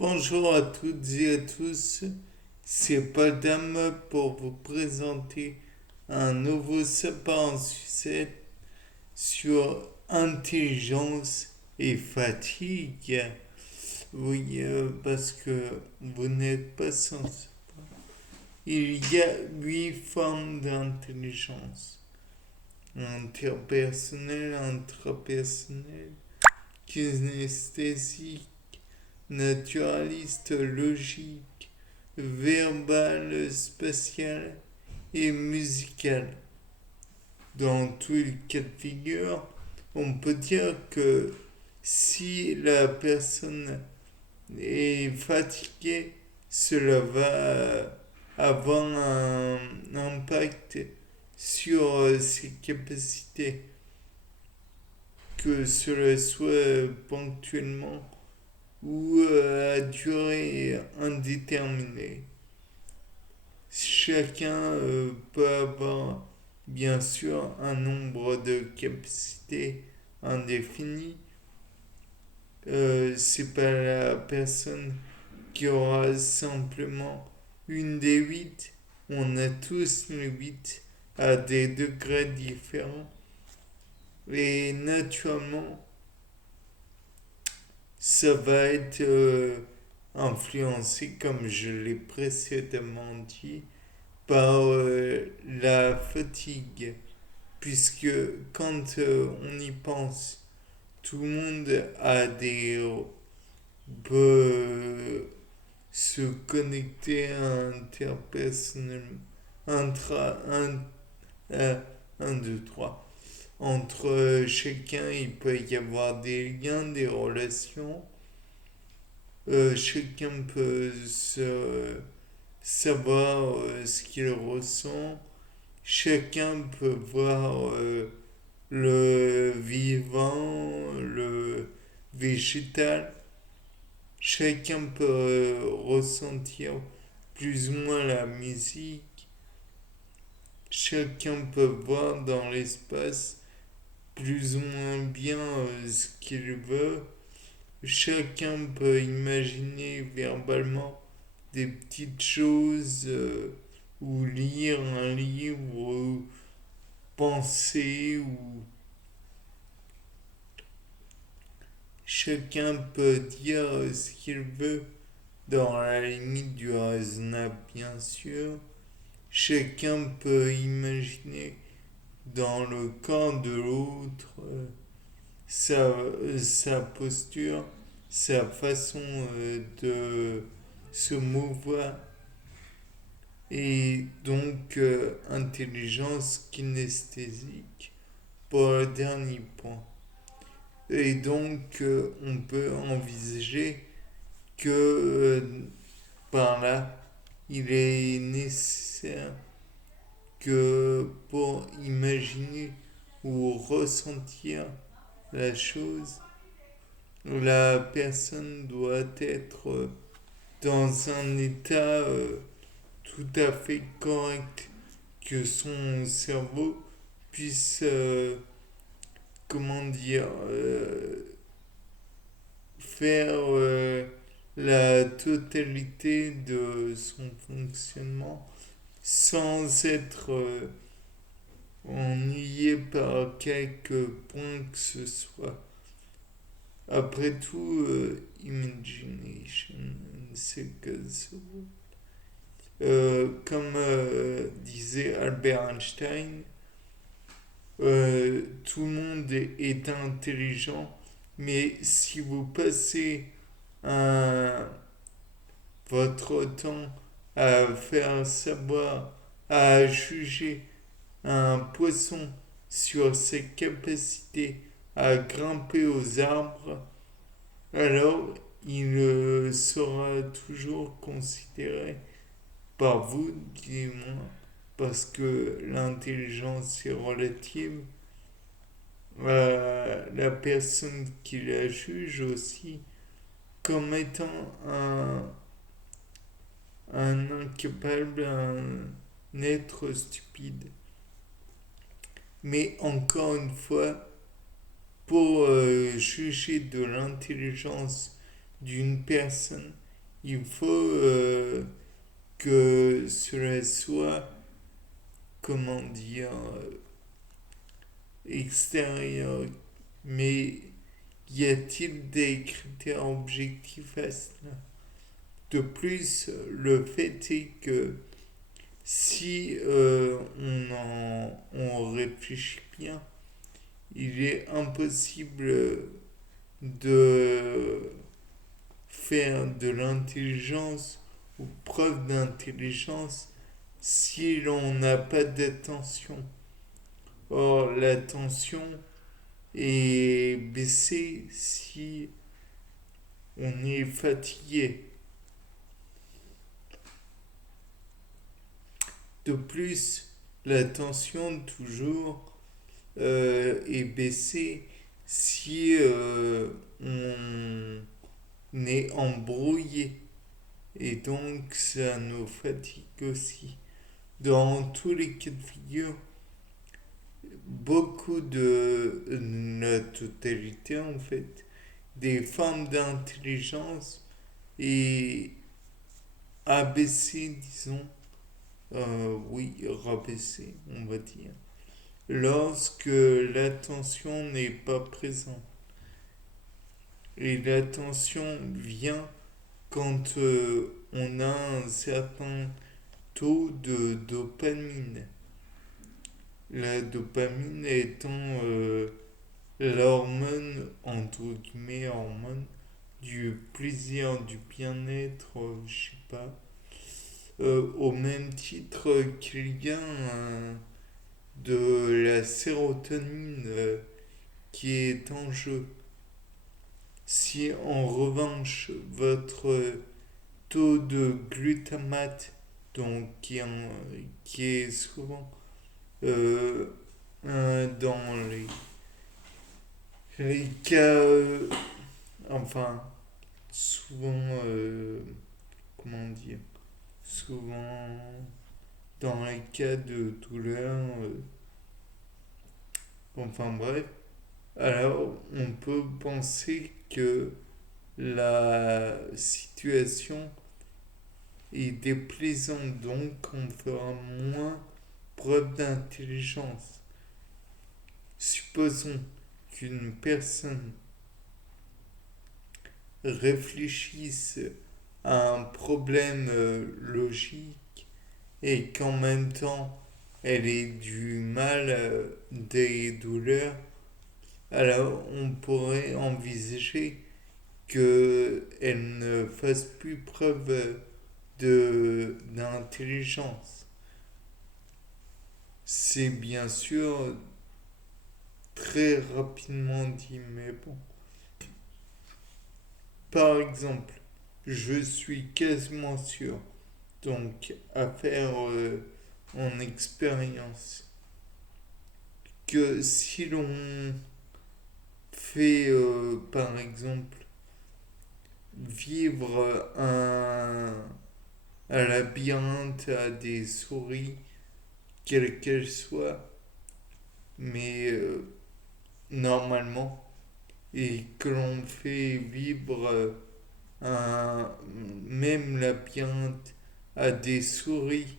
Bonjour à toutes et à tous, c'est Paul Dame pour vous présenter un nouveau sapin en sucette sur intelligence et fatigue. Oui, parce que vous n'êtes pas sans savoir. Il y a 8 formes d'intelligence. Interpersonnelle, intrapersonnelle, kinesthésique, naturaliste, logique, verbal, spatial et musical. Dans tous les cas de figure, on peut dire que si la personne est fatiguée, cela va avoir un impact sur ses capacités, que cela soit ponctuellement ou à durée indéterminée. Chacun peut avoir bien sûr un nombre de capacités indéfini. C'est pas la personne qui aura simplement une des 8. On a tous les 8 à des degrés différents. Et naturellement, ça va être influencé, comme je l'ai précédemment dit, par la fatigue. Puisque quand on y pense, tout le monde peut se connecter interpersonnellement, intra, un, un, deux, trois. Entre chacun, il peut y avoir des liens, des relations. Chacun peut savoir ce qu'il ressent. Chacun peut voir le vivant, le végétal. Chacun peut ressentir plus ou moins la musique. Chacun peut voir dans l'espace plus ou moins bien ce qu'il veut. Chacun peut imaginer verbalement des petites choses ou lire un livre ou penser ou chacun peut dire ce qu'il veut dans la limite du raisonnable bien sûr. Chacun peut imaginer dans le camp de l'autre sa posture, sa façon de se mouvoir et donc intelligence kinesthésique pour le dernier point. Et donc on peut envisager que par là, il est nécessaire que pour imaginer ou ressentir la chose, la personne doit être dans un état tout à fait correct, que son cerveau puisse, comment dire, faire la totalité de son fonctionnement sans être ennuyé par quelque point que ce soit. Après tout, imagination, c'est que comme disait Albert Einstein, tout le monde est intelligent, mais si vous passez un, votre temps à faire savoir, à juger un poisson sur ses capacités à grimper aux arbres, alors il sera toujours considéré par vous, du moins, parce que l'intelligence est relative, la personne qui la juge aussi, comme étant un incapable, un être stupide. Mais encore une fois, pour juger de l'intelligence d'une personne, il faut que cela soit, comment dire, extérieur. Mais y a-t-il des critères objectifs à cela? De plus, le fait est que si on réfléchit bien, il est impossible de faire de l'intelligence ou preuve d'intelligence si l'on n'a pas d'attention. Or, l'attention est baissée si on est fatigué. De plus, l'attention toujours est baissée si on est embrouillé. Et donc, ça nous fatigue aussi. Dans tous les cas de figure, beaucoup de la totalité, en fait, des formes d'intelligence est abaissée, disons, oui, rabaissée, on va dire, lorsque l'attention n'est pas présente. Et l'attention vient quand on a un certain taux de dopamine. La dopamine étant l'hormone, entre guillemets, hormone du plaisir, du bien-être, je sais pas, au même titre qu'il y a de la sérotonine qui est en jeu. Si en revanche votre taux de glutamate, donc qui est souvent dans les cas, enfin, souvent, comment dire, souvent dans les cas de douleur, enfin bref, alors on peut penser que la situation est déplaisante, donc on fera moins preuve d'intelligence. Supposons qu'une personne réfléchisse à un problème logique et qu'en même temps elle ait du mal, des douleurs, alors on pourrait envisager qu'elle ne fasse plus preuve d'intelligence. C'est bien sûr très rapidement dit, mais bon. Par exemple, je suis quasiment sûr, donc à faire en expérience, que si l'on fait par exemple vivre un labyrinthe à des souris, quelles qu'elles soient, mais normalement, et que l'on fait vivre un même labyrinthe à des souris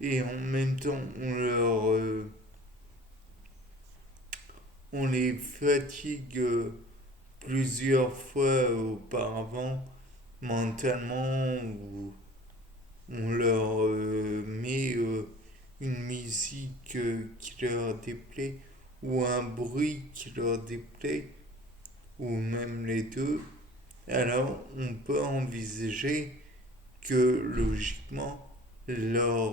et en même temps on les fatigue plusieurs fois auparavant mentalement ou on leur met une musique qui leur déplaît ou un bruit qui leur déplaît ou même les deux, alors on peut envisager que logiquement leur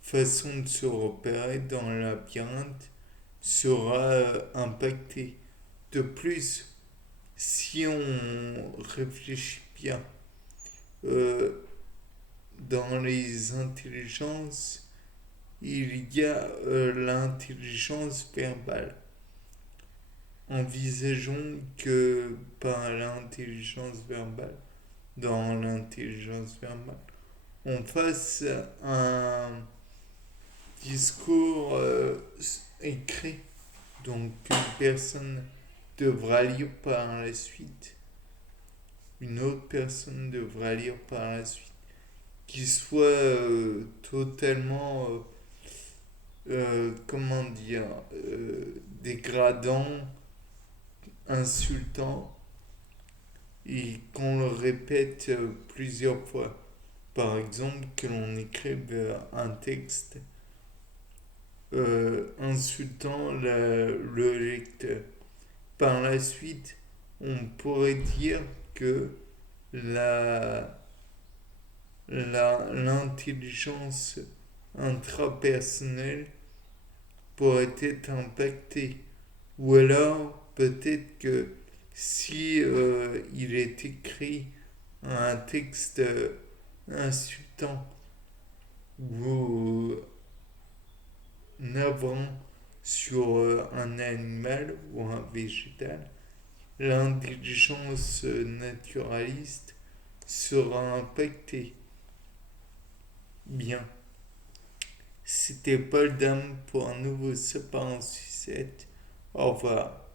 façon de se repérer dans le labyrinthe sera impactée. De plus, si on réfléchit bien, euh, dans les intelligences, il y a l'intelligence verbale. Envisageons que par l'intelligence verbale, dans l'intelligence verbale, on fasse un discours écrit, donc qu'une personne devra lire par la suite. une autre personne devra lire par la suite, qui soit totalement, comment dire, dégradant, insultant, et qu'on le répète plusieurs fois. Par exemple, que l'on écrive un texte insultant le lecteur. Par la suite, on pourrait dire que la, l'intelligence intrapersonnelle pourrait être impactée. Ou alors, peut-être que si il est écrit un texte insultant ou navrant sur un animal ou un végétal, l'intelligence naturaliste sera impactée. Bien. C'était Paul Dame pour un nouveau sapin en sucette. Au revoir.